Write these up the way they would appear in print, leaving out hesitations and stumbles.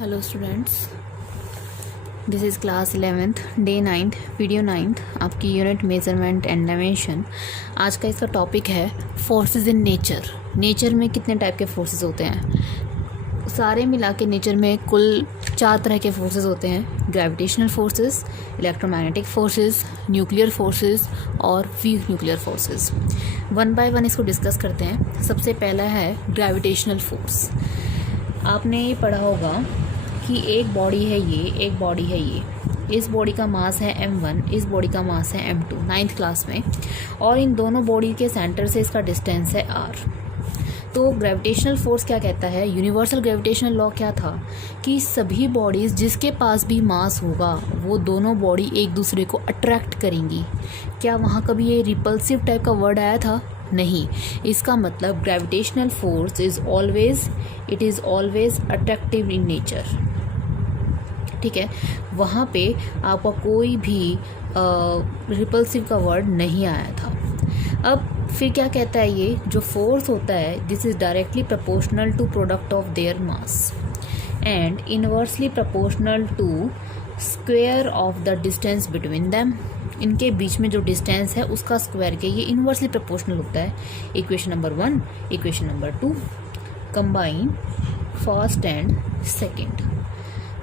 Hello students, this is class 11th day 9th video 9th आपकी unit measurement and dimension. आज का इसका topic है फोर्सेस इन नेचर। नेचर में कितने टाइप के फोर्सेस होते हैं? सारे मिला के नेचर में कुल 4 तरह के फोर्सेस होते हैं: gravitational forces, electromagnetic forces, nuclear forces और weak nuclear forces. One by one इसको डिस्कस करते हैं। सबसे पहला है ग्रेविटेशनल फोर्स। आपने ये पढ़ा होगा कि एक बॉडी है ये, एक बॉडी है ये। इस बॉडी का मास है m1, इस बॉडी का मास है m2, 9th क्लास में। और इन दोनों बॉडी के सेंटर से इसका डिस्टेंस है r। तो ग्रेविटेशनल फोर्स क्या कहता है? यूनिवर्सल ग्रेविटेशनल लॉ क्या था कि सभी बॉडीज़ जिसके पास भी मास होगा वो दोनों बॉडी एक दूसरे को अट्रैक्ट करेंगी। क्या वहाँ कभी ये रिपल्सिव टाइप का वर्ड आया था? नहीं। इसका मतलब gravitational force is always attractive in nature. ठीक है, वहाँ पे आपका कोई भी रिपल्सिव का वर्ड नहीं आया था। अब फिर क्या कहता है ये जो फोर्स होता है, this is directly proportional to product of their mass and inversely proportional to square of the distance between them. इनके बीच में जो डिस्टेंस है उसका स्क्वायर के ये इनवर्सली प्रोपोर्शनल होता है। Equation number 1, equation number 2, combine first and second.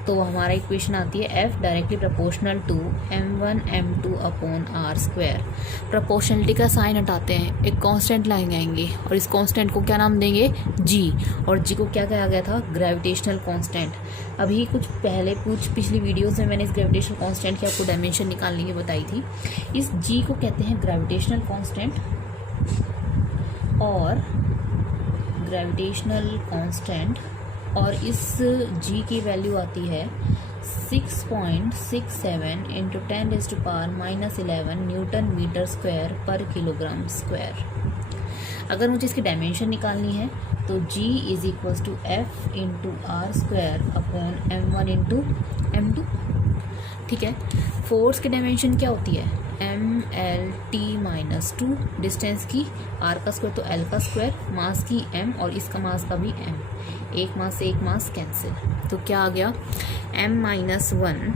तो हमारा इक्वेशन आती है F directly proportional to m1 m2 upon r square. Proportionality का साइन हटाते हैं, एक कांस्टेंट लाएंगे और इस कांस्टेंट को क्या नाम देंगे? G। और G को क्या कहा गया था? Gravitational constant. अभी कुछ पिछली वीडियोस में मैंने इस ग्रेविटेशनल कांस्टेंट की आपको डायमेंशन निकालने की बताई थी। इस G को कहते हैं ग्रेविटेशनल कांस्टेंट और ग्रेविटेशनल कांस्टेंट, और इस G की वैल्यू आती है 6.67 इंटू 10⁻⁻11 न्यूटन मीटर स्क्वायर पर किलोग्राम स्क्वायर। अगर मुझे इसकी डायमेंशन निकालनी है तो G is equals to F into R square upon m1 into m2। ठीक है, फोर्स की डायमेंशन क्या होती है? mlt-2, डिस्टेंस की r का स्क्वायर तो l का स्क्वायर, मास की m और इसका मास का भी m। एक मास से एक मास कैंसिल, तो क्या आ गया? m-1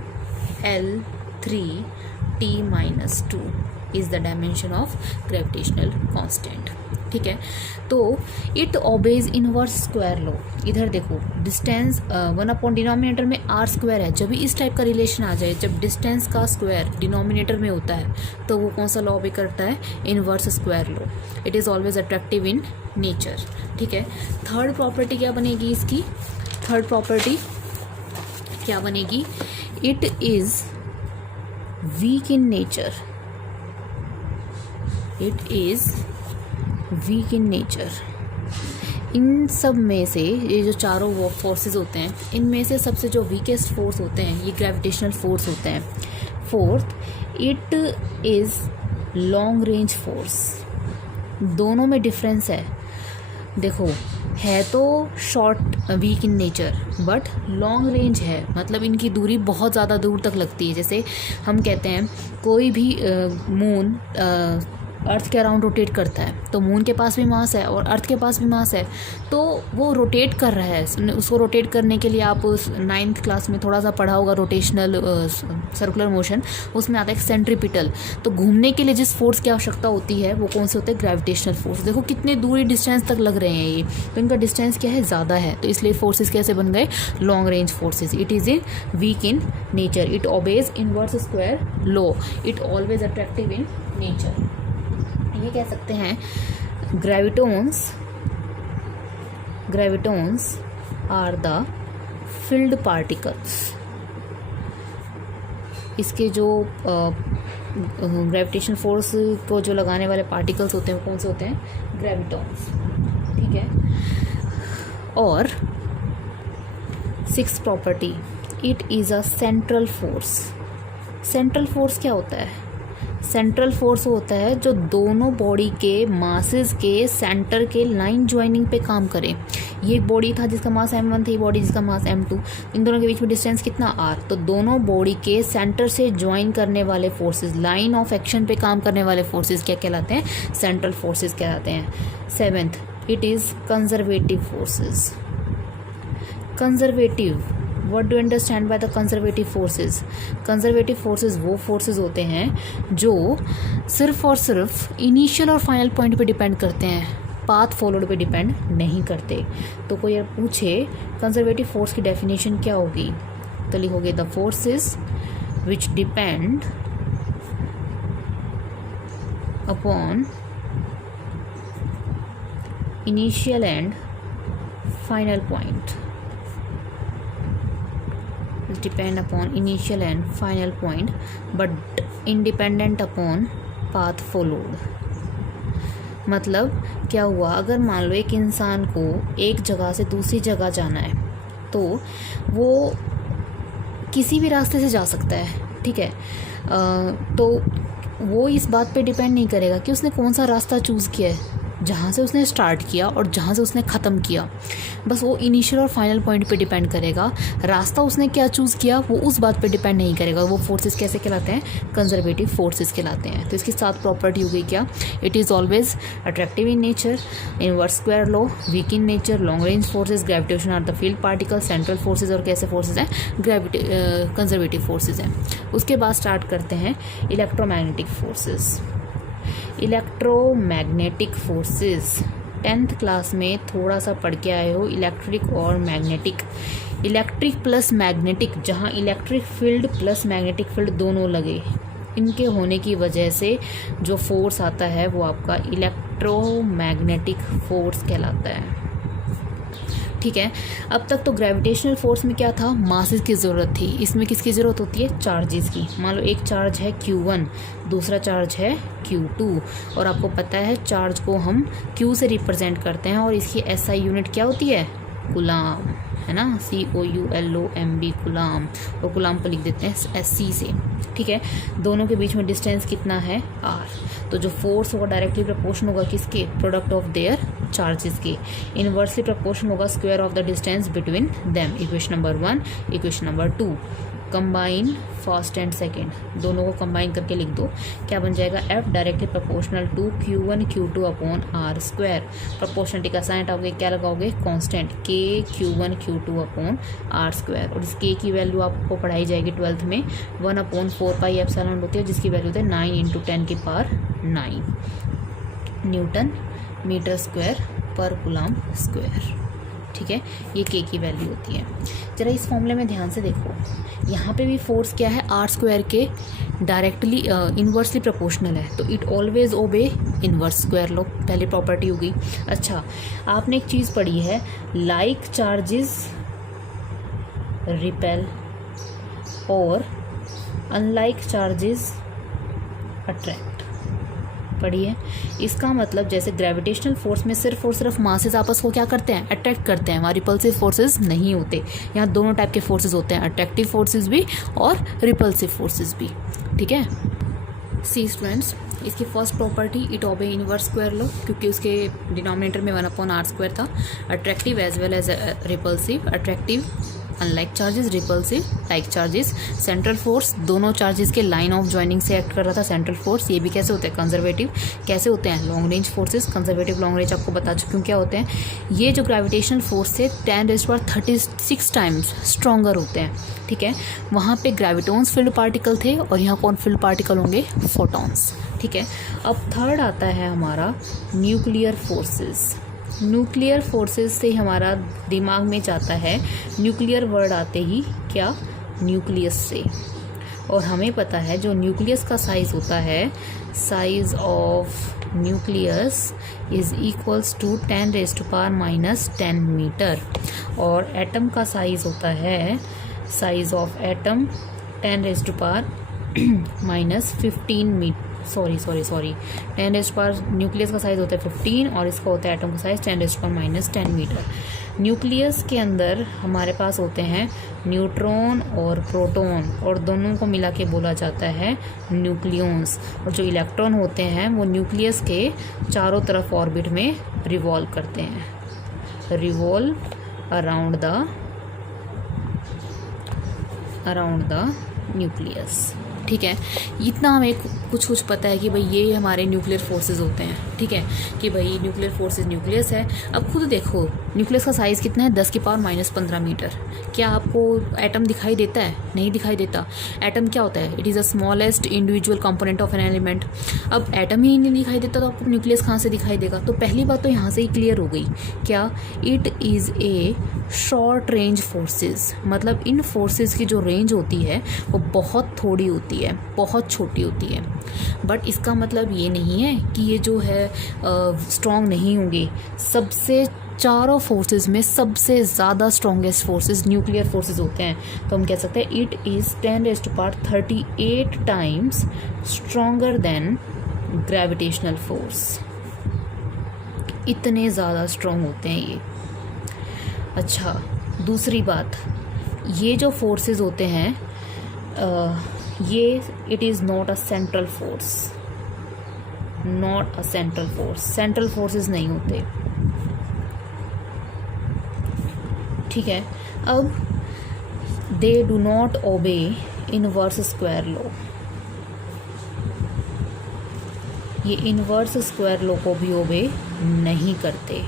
l3t-2 is the dimension of gravitational constant. ठीक है, तो it obeys inverse square law. इधर देखो, डिस्टेंस 1 अपॉन डिनोमिनेटर में r स्क्वायर है। जब भी इस टाइप का रिलेशन आ जाए, जब डिस्टेंस का स्क्वायर डिनोमिनेटर में होता है तो वो कौन सा लॉ भी करता है? Inverse square law. It is always attractive in nature. ठीक है, थर्ड प्रॉपर्टी क्या बनेगी इसकी? थर्ड प्रॉपर्टी क्या बनेगी? It is weak in nature. It is weak in nature. इन सब में से ये जो चारों फोर्सेस होते हैं, इनमें से सबसे जो वीकेस्ट फोर्स होते हैं ये ग्रेविटेशनल फोर्स होते हैं। Fourth, it is long range force. दोनों में डिफरेंस है। देखो, है तो short weak in nature but long range है, मतलब इनकी दूरी बहुत ज़्यादा दूर तक लगती है। जैसे हम कहते हैं कोई भी मून अर्थ के अराउंड रोटेट करता है तो मून के पास भी मास है और अर्थ के पास भी मास है, तो वो रोटेट कर रहा है। उसको रोटेट करने के लिए आप 9th क्लास में थोड़ा सा पढ़ा होगा रोटेशनल सर्कुलर मोशन, उसमें आता है सेंट्रीपिटल। तो घूमने के लिए जिस फोर्स की आवश्यकता होती है वो कौन से होते हैं? Gravitational force. देखो कितने दूरी डिस्टेंस तक लग रहे हैं ये, तो इनका डिस्टेंस क्या है? ज़्यादा है, तो इसलिए फोर्सेस कैसे बन गए? Long range forces. It is in weak in nature. It obeys inverse square law. It always attractive in nature. ये कह सकते हैं gravitons are the field particles. इसके जो ग्रेविटेशन फोर्स को जो लगाने वाले पार्टिकल्स होते हैं वो कौन से होते हैं? ग्रेविटॉन्स। ठीक है, और 6th property, it is a central force. Central force क्या होता है? सेंट्रल फोर्स होता है जो दोनों बॉडी के मासेस के सेंटर के लाइन ज्वाइनिंग पे काम करे। ये एक बॉडी था जिसका मास m1 थी, बॉडी जिसका मास m2, इन दोनों के बीच में डिस्टेंस कितना r। तो दोनों बॉडी के सेंटर से ज्वाइन करने वाले फोर्सेस, लाइन ऑफ एक्शन पे काम करने वाले फोर्सेस क्या कहलाते हैं? सेंट्रल फोर्सेस कहलाते हैं। 7th, it is conservative forces. Conservative what do understand by the conservative forces? Conservative forces वो फोर्सेस होते हैं जो सिर्फ और सिर्फ इनिशियल और फाइनल पॉइंट पे डिपेंड करते हैं, पाथ फॉलोड पे डिपेंड नहीं करते। तो कोई यार पूछे कंजर्वेटिव फोर्स की डेफिनेशन क्या होगी, तो लिखोगे the forces which depend upon initial and final point, depend upon initial and final point but independent upon path followed। मतलब क्या हुआ, अगर मान लो एक इंसान को एक जगह से दूसरी जगह जाना है तो वो किसी भी रास्ते से जा सकता है, ठीक है। तो वो इस बात पे डिपेंड नहीं करेगा कि उसने कौन सा रास्ता चूज़ किया है, जहाँ से उसने स्टार्ट किया और जहाँ से उसने ख़त्म किया, बस वो इनिशियल और फाइनल पॉइंट पे डिपेंड करेगा। रास्ता उसने क्या चूज़ किया वो उस बात पे डिपेंड नहीं करेगा। वो फोर्सेस कैसे कहलाते हैं? कंजर्वेटिव फोर्सेस कहलाते हैं। तो इसकी 7 प्रॉपर्टी हो गई क्या? It is always attractive in nature, inverse square law, weak in nature, long range forces, gravitation are the field particle, central forces और कैसे फोर्सेज हैं? कंजर्वेटिव फोर्सेज हैं। उसके बाद स्टार्ट करते हैं electromagnetic forces. Electromagnetic forces 10th class में थोड़ा सा पढ़ के आए हो, इलेक्ट्रिक और मैग्नेटिक। इलेक्ट्रिक प्लस मैग्नेटिक, जहाँ electric field plus magnetic field दोनों लगे, इनके होने की वजह से जो फोर्स आता है वो आपका इलेक्ट्रोमैग्नेटिक फोर्स कहलाता है, ठीक है। अब तक तो ग्रेविटेशनल फोर्स में क्या था? मासेस की ज़रूरत थी। इसमें किसकी ज़रूरत होती है? चार्जेस की। मान लो एक चार्ज है Q1, दूसरा चार्ज है Q2, और आपको पता है चार्ज को हम Q से रिप्रेजेंट करते हैं और इसकी SI यूनिट क्या होती है? कूलाम, है ना, COULOMB, कूलाम, और कूलाम को लिख देते हैं SC से, ठीक है। दोनों के बीच में डिस्टेंस कितना है? R। तो जो फोर्स होगा डायरेक्टली प्रोपोर्शन होगा किसके? प्रोडक्ट ऑफ देयर चार्जेस के। इनवर्सली प्रोपोर्शन होगा square of the distance between them. Equation number 1, equation number 2। Combine first and second, दोनों को कंबाइन करके लिख दो, क्या बन जाएगा? F directly proportional to Q1 Q2 upon R square. Proportionality का साइन हटाओगे, क्या लगाओगे? Constant K Q1 Q2 upon R square. और इस K की वैल्यू आपको पढ़ाई जाएगी 12th में, 1/4πε होती है, जिसकी वैल्यू होती है 9 × 10⁹ न्यूटन मीटर स्क्वायर पर कूलाम स्क्वायर, ठीक है। ये K की वैल्यू होती है। जरा इस फॉर्मूले में ध्यान से देखो, यहाँ पे भी फोर्स क्या है? R स्क्वायर के डायरेक्टली इन्वर्सली प्रोपोर्शनल है, तो it always obey inverse square law. पहली प्रॉपर्टी हो गई। अच्छा, आपने एक चीज़ पढ़ी है, लाइक चार्जेस रिपेल और अनलाइक चार्जेस अट्रैक्ट, पढ़ी है। इसका मतलब जैसे ग्रेविटेशनल फोर्स में सिर्फ और सिर्फ मासेस आपस को क्या करते हैं? अट्रैक्ट करते हैं, वहाँ रिपल्सिव फोर्सेस नहीं होते। यहाँ दोनों टाइप के फोर्सेस होते हैं, अट्रैक्टिव फोर्सेस भी और रिपल्सिव फोर्सेस भी, ठीक है। सी स्टूडेंट्स, इसकी first property it obey inverse square law, क्योंकि उसके डिनोमिनेटर में 1/r स्क्वायर था। Attractive as well as repulsive, attractive unlike charges, repulsive like charges. Central force, दोनों चार्जेस के लाइन ऑफ ज्वाइनिंग से एक्ट कर रहा था सेंट्रल फोर्स। ये भी कैसे होते हैं? कंजर्वेटिव। कैसे होते हैं? Long range forces. Conservative long range आपको बता चुकी हूँ क्या होते हैं। ये जो ग्रेविटेशनल फोर्स से 10⁻36 टाइम्स स्ट्रॉन्गर होते हैं, ठीक है। वहाँ पे ग्रेविटॉन्स फील्ड पार्टिकल थे और यहाँ कौन फील्ड पार्टिकल होंगे? फोटॉन्स, ठीक है। अब थर्ड आता है हमारा न्यूक्लियर फोर्सेस। न्यूक्लियर फोर्सेस से हमारा दिमाग में जाता है न्यूक्लियर वर्ड आते ही क्या? न्यूक्लियस से। और हमें पता है जो न्यूक्लियस का साइज़ होता है, size of nucleus is equals to 10⁻⁻10 metre. और एटम का साइज़ होता है, size of atom 10⁻⁻15 metre. Sorry 10⁻, nucleus का साइज़ होता है 15 और इसका होता है एटम का साइज़ 10⁻10 मीटर। न्यूक्लियस के अंदर हमारे पास होते हैं न्यूट्रॉन और प्रोटॉन, और दोनों को मिला के बोला जाता है न्यूक्लियॉन्स। और जो इलेक्ट्रॉन होते हैं वो न्यूक्लियस के चारों तरफ ऑर्बिट में रिवॉल्व करते हैं, रिवॉल्व अराउंड द न्यूक्लियस, ठीक है। इतना हमें कुछ पता है कि भाई ये हमारे न्यूक्लियर फोर्सेस होते हैं, ठीक है, कि भाई न्यूक्लियर फोर्सेस न्यूक्लियस है। अब खुद देखो न्यूक्लियस का साइज़ कितना है, 10⁻⁻15 मीटर। क्या आपको एटम दिखाई देता है? नहीं दिखाई देता। एटम क्या होता है? It is the smallest individual component of an element. अब एटम ही नहीं दिखाई देता तो आपको न्यूक्लियस कहाँ से दिखाई देगा? तो पहली बात तो यहाँ से ही क्लियर हो गई। क्या? It is a short range forces, मतलब इन फोर्सेस की जो रेंज होती है वो बहुत थोड़ी होती है, बहुत छोटी होती है। बट इसका मतलब ये नहीं है कि ये जो है स्ट्रॉन्ग नहीं होंगे। सबसे चारों फोर्सेस में सबसे ज़्यादा स्ट्रॉन्गेस्ट फोर्सेस न्यूक्लियर फोर्सेस होते हैं। तो हम कह सकते हैं it is 10⁻38 times stronger than gravitational force. इतने ज़्यादा स्ट्रॉन्ग होते हैं ये। अच्छा, दूसरी बात, ये जो फोर्सेस होते हैं ये it is not a central force, not a central force. Central forces नहीं होते, ठीक है। अब they do not obey inverse square law. ये इनवर्स स्क्वायर लॉ को भी ओबे नहीं करते।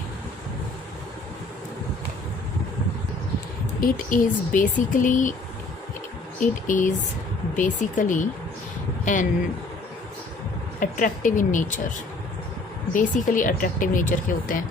It is basically an attractive in nature. Basically attractive nature के होते हैं।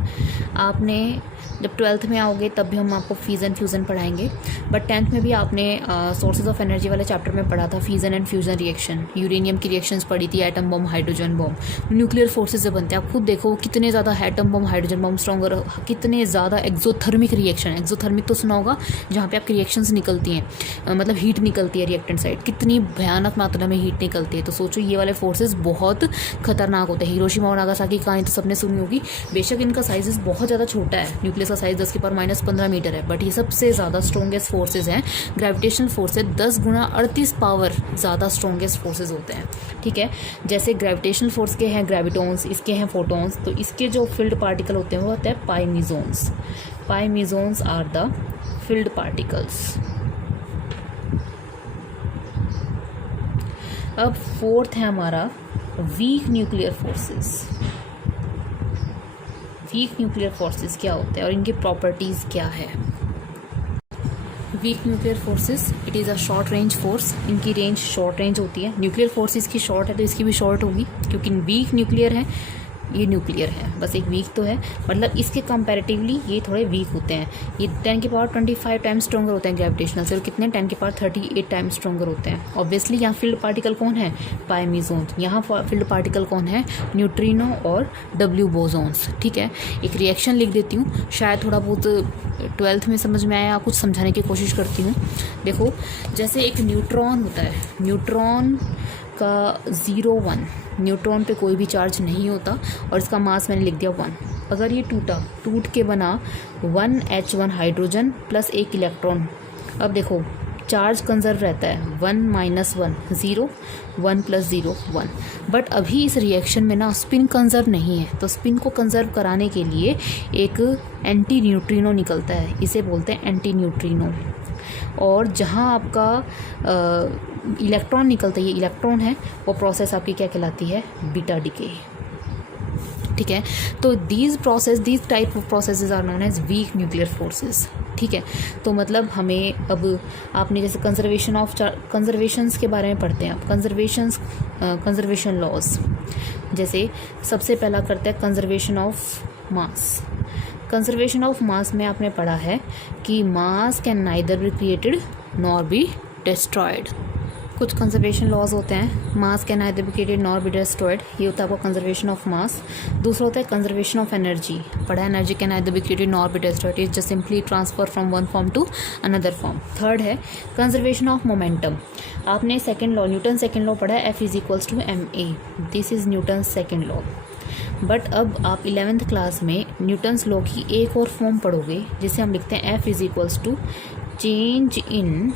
आपने जब 12th में आओगे तब भी हम आपको फ्यूज़न फ्यूज़न पढ़ाएंगे, बट 10th में भी आपने सोर्सेज ऑफ एनर्जी वाले चैप्टर में पढ़ा था fusion and fusion reaction. Uranium की रिएक्शंस पढ़ी थी, atom bomb, hydrogen bomb. Nuclear forces से बनते हैं। आप खुद देखो कितने ज़्यादा atom bomb, hydrogen bomb stronger, कितने ज़्यादा एक्जोथर्मिक रिएक्शन। एक्जोथर्मिक तो सुना होगा, जहाँ पे आपकी रिएक्शंस निकलती हैं, मतलब हीट निकलती है रिएक्टेंट साइड, कितनी भयानक मात्रा में हीट निकलती है। तो सोचो ये वाले फोर्सेज बहुत खतरनाक होते हैं। हिरोशिमा और नागासाकी की कहानी तो सबने सुनी होगी। बेशक इनका साइज बहुत ज़्यादा छोटा है, न्यूक्लियस का साइज 10⁻⁻15 मीटर है, बट ये सबसे ज़्यादा स्ट्रॉन्गेस्ट फोर्सेज हैं। ग्रेविटेशनल फोर्स से 10 गुना 38 पावर ज़्यादा स्ट्रॉन्गेस्ट फोर्सेज होते हैं, ठीक है। जैसे ग्रेविटेशनल फोर्स के हैं ग्रेविटॉन्स, इसके हैं फोटॉन्स, तो इसके जो फील्ड पार्टिकल होते हैं वो होते हैं पाइमीजोन्स। पाइमीजोन्स आर द फील्ड पार्टिकल्स। अब फोर्थ है हमारा week nuclear forces. Week nuclear forces क्या होते हैं और इनकी प्रॉपर्टीज़ क्या है? Week nuclear forces, it is a short range force. इनकी रेंज शॉर्ट रेंज होती है। न्यूक्लियर फोर्स इसकी शॉर्ट है तो इसकी भी शॉर्ट होगी, क्योंकि वीक न्यूक्लियर है, ये न्यूक्लियर है, बस एक वीक तो है, मतलब इसके कंपैरेटिवली ये थोड़े वीक होते हैं। ये 10⁻25 टाइम्स स्ट्रॉन्गर होते हैं ग्रेविटेशनल से, और कितने 10⁻38 टाइम्स स्ट्रॉन्गर होते हैं। ऑब्वियसली यहाँ फील्ड पार्टिकल कौन है? पाइमीजोन। यहाँ फील्ड पार्टिकल कौन है? न्यूट्रिनो और डब्ल्यू बोसॉन्स, ठीक है। एक रिएक्शन लिख देती हूँ, शायद थोड़ा बहुत 12th में समझ में आया, कुछ समझाने की कोशिश करती हूँ। देखो, जैसे एक न्यूट्रॉन होता है, न्यूट्रॉन का 0 1, न्यूट्रॉन पे कोई भी चार्ज नहीं होता और इसका मास मैंने लिख दिया 1। अगर ये टूट के बना 1H1 हाइड्रोजन प्लस 1 इलेक्ट्रॉन। अब देखो चार्ज कंजर्व रहता है, 1 - 1 0, 1 + 0 1। बट अभी इस रिएक्शन में ना स्पिन कंजर्व नहीं है, तो स्पिन को कंजर्व कराने के लिए एक एंटी न्यूट्रिनो निकलता है, इसे बोलते हैं एंटी न्यूट्रिनो। और जहाँ आपका इलेक्ट्रॉन निकलता है, ये इलेक्ट्रॉन है, वो प्रोसेस आपकी क्या कहलाती है? बीटा डिके, ठीक है। तो these type of processes are known as weak nuclear forces, ठीक है। तो मतलब हमें अब आपने जैसे कंजर्वेशंस के बारे में पढ़ते हैं आप, कंजर्वेशन लॉज। जैसे सबसे पहला करते हैं conservation of mass. Conservation of mass में आपने पढ़ा है कि मास can neither be created nor be destroyed. कुछ कंजर्वेशन लॉज होते हैं, मास can neither be created nor be destroyed, ये होता है आपका कंजर्वेशन ऑफ मास। दूसरा होता है कंजर्वेशन ऑफ एनर्जी, पढ़ा है energy can neither be created nor be destroyed, it just simply transfer from one form to another form. Third है कंजर्वेशन ऑफ मोमेंटम। आपने second law, Newton second law पढ़ा है, F = ma, this is Newton second law. But अब आप 11th class में Newton's law की एक और फॉर्म पढ़ोगे, जिसे हम लिखते हैं F = change in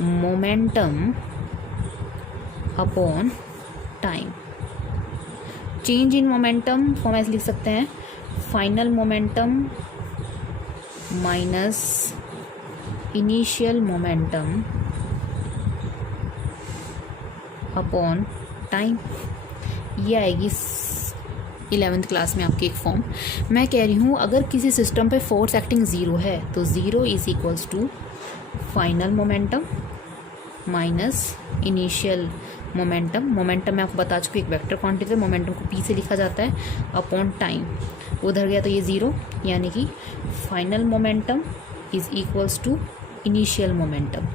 momentum upon time. Change in momentum form ऐसे लिख सकते हैं, final momentum minus initial momentum upon time. ये आएगी 11th क्लास में आपकी एक फॉर्म। मैं कह रही हूँ अगर किसी सिस्टम पे फोर्स एक्टिंग 0 है तो 0 is equals to final momentum minus initial momentum. Momentum मैं आपको बता चुकी एक वेक्टर क्वांटिटी है, मोमेंटम को पी से लिखा जाता है अपॉन टाइम। उधर गया तो ये 0, यानी कि final momentum is equals to initial momentum,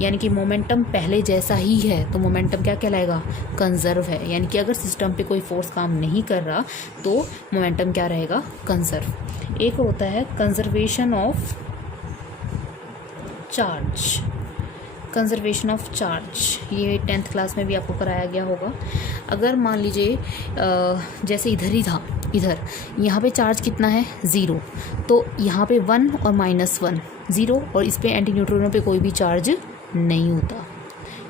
यानी कि मोमेंटम पहले जैसा ही है तो मोमेंटम क्या कहलाएगा, कंजर्व है। यानी कि अगर सिस्टम पे कोई फोर्स काम नहीं कर रहा तो मोमेंटम क्या रहेगा, कंजर्व। एक होता है conservation of charge, conservation of charge, ये 10th क्लास में भी आपको कराया गया होगा। अगर मान लीजिए जैसे इधर ही था, इधर यहाँ पे चार्ज कितना है 0, तो यहाँ पे 1 और -1 0, और इस पे एंटी न्यूट्रिनो पे कोई भी चार्ज नहीं होता,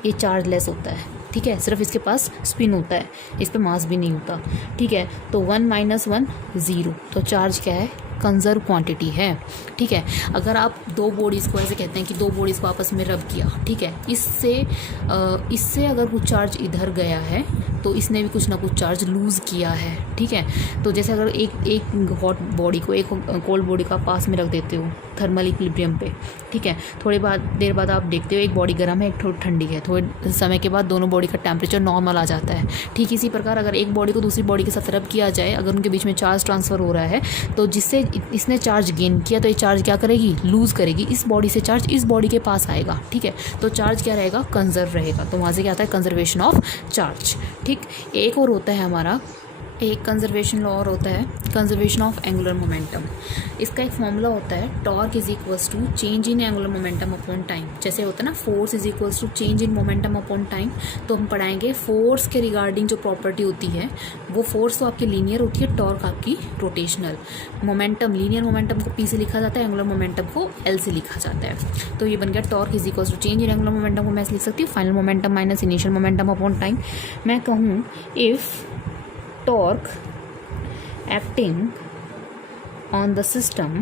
ये चार्ज लेस होता है, ठीक है। सिर्फ इसके पास स्पिन होता है, इस पे मास भी नहीं होता, ठीक है। तो 1 - 1 0, तो चार्ज क्या है, कंजर्व क्वांटिटी है, ठीक है। अगर आप दो बॉडीज़ को ऐसे कहते हैं कि दो बॉडीज़ को आपस में रब किया, ठीक है, इससे अगर कुछ चार्ज इधर गया है तो इसने भी कुछ ना कुछ चार्ज लूज़ किया है, ठीक है। तो जैसे अगर एक हॉट बॉडी को एक कोल्ड बॉडी का पास में रख देते हो थर्मल इक्विलिब्रियम पे, ठीक है, थोड़ी देर बाद आप देखते हो एक बॉडी गर्म है एक थोड़ी ठंडी है, थोड़े समय के बाद दोनों बॉडी का टेम्परेचर नॉर्मल आ जाता है। ठीक इसी प्रकार अगर एक बॉडी को दूसरी बॉडी के साथ रब किया जाए, अगर उनके बीच में चार्ज ट्रांसफ़र हो रहा है तो जिससे इसने चार्ज गेन किया तो ये चार्ज क्या करेगी, लूज़ करेगी, इस बॉडी से चार्ज इस बॉडी के पास आएगा, ठीक है। तो चार्ज क्या रहेगा, कंजर्व रहेगा। तो वहाँ से क्या आता है, कंजर्वेशन ऑफ चार्ज, ठीक। एक और होता है हमारा, एक कंजर्वेशन लॉ और होता है कंजर्वेशन ऑफ एंगुलर मोमेंटम। इसका एक फॉर्मूला होता है torque is equals to change in angular momentum upon time. जैसे होता है ना force is equals to change in momentum upon time, तो हम पढ़ाएंगे फोर्स के रिगार्डिंग जो प्रॉपर्टी होती है वो फोर्स तो आपकी लीनियर होती है, टॉर्क आपकी रोटेशनल। मोमेंटम, लीनियर मोमेंटम को पी से लिखा जाता है, एंगुलर मोमेंटम को एल से लिखा जाता है। तो ये बन गया torque is equals to change in angular momentum को मैं लिख सकती हूँ final momentum minus initial momentum upon time. मैं कहूँ if torque acting on the system,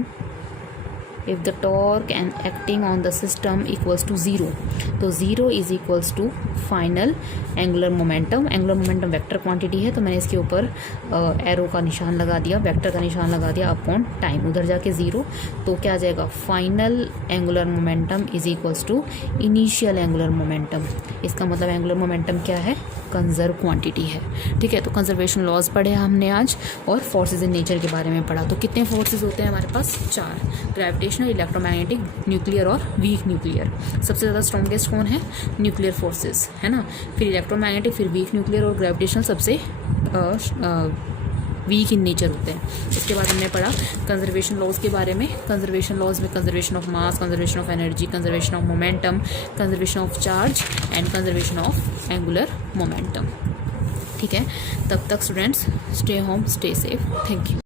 if the torque and acting on the system equals to 0, तो 0 is equals to final angular momentum। angular momentum vector quantity है तो मैंने इसके ऊपर arrow का निशान लगा दिया, वेक्टर का निशान लगा दिया अपॉन टाइम, उधर जाके 0, तो क्या आ जाएगा, final angular momentum is equals to initial angular momentum. इसका मतलब एंगुलर मोमेंटम क्या है, कंजर्व क्वांटिटी है, ठीक है। तो कंजर्वेशन लॉज पढ़े हमने आज, और फोर्सेज इन नेचर के बारे में पढ़ा। तो कितने फोर्सेज होते हैं हमारे पास, 4, ग्रेविटेशनल, इलेक्ट्रोमैग्नेटिक, न्यूक्लियर और वीक न्यूक्लियर। सबसे ज़्यादा स्ट्रॉन्गेस्ट कौन है, न्यूक्लियर फोर्सेस, है ना, फिर इलेक्ट्रोमैग्नेटिक, फिर वीक न्यूक्लियर, और ग्रेविटेशनल सबसे वीक इन नेचर होते हैं। इसके बाद हमने पढ़ा कंजर्वेशन लॉज के बारे में। कंजर्वेशन लॉज में conservation of mass, conservation of energy, conservation of momentum, conservation of charge and conservation of angular momentum, ठीक है। तब तक students stay home, stay safe, thank you.